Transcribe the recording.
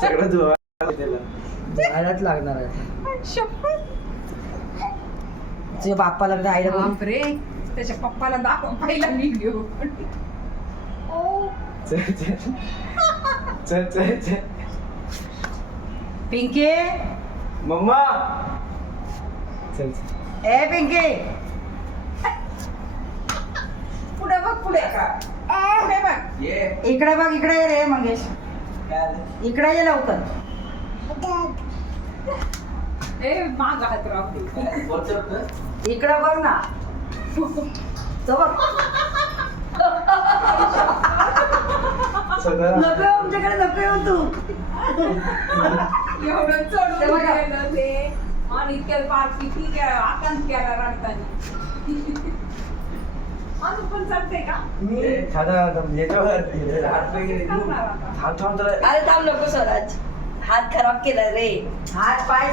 सगळं धुवा त्याला. धुवायलाच लागणार आहे. तुझ्या बाप्पाला आणि आईला बोलू. बापरे त्याच्या पप्पाला दाखव पहिला व्हिडिओ. चल चल चल चल चल. पिंकी मम्मा चल चल. ए पिंकी पुढे बघ पुढे पुढे बघ. इकडे बघ, इकडे ये रे मंगेश, इकडे ये लवकर. ए माग हात राहू दे. इकडे बघ ना, तो बघ. सगळं नको येऊ आमच्याकडे, नको येऊ तू. एवढं ते चढून बघा. गेलं ते आणि इतक्या पार किती आकांत केला रडताना. अजून पण चालते का? अरे थांब नको स्वराज, हात खराब केला रे. हात पाय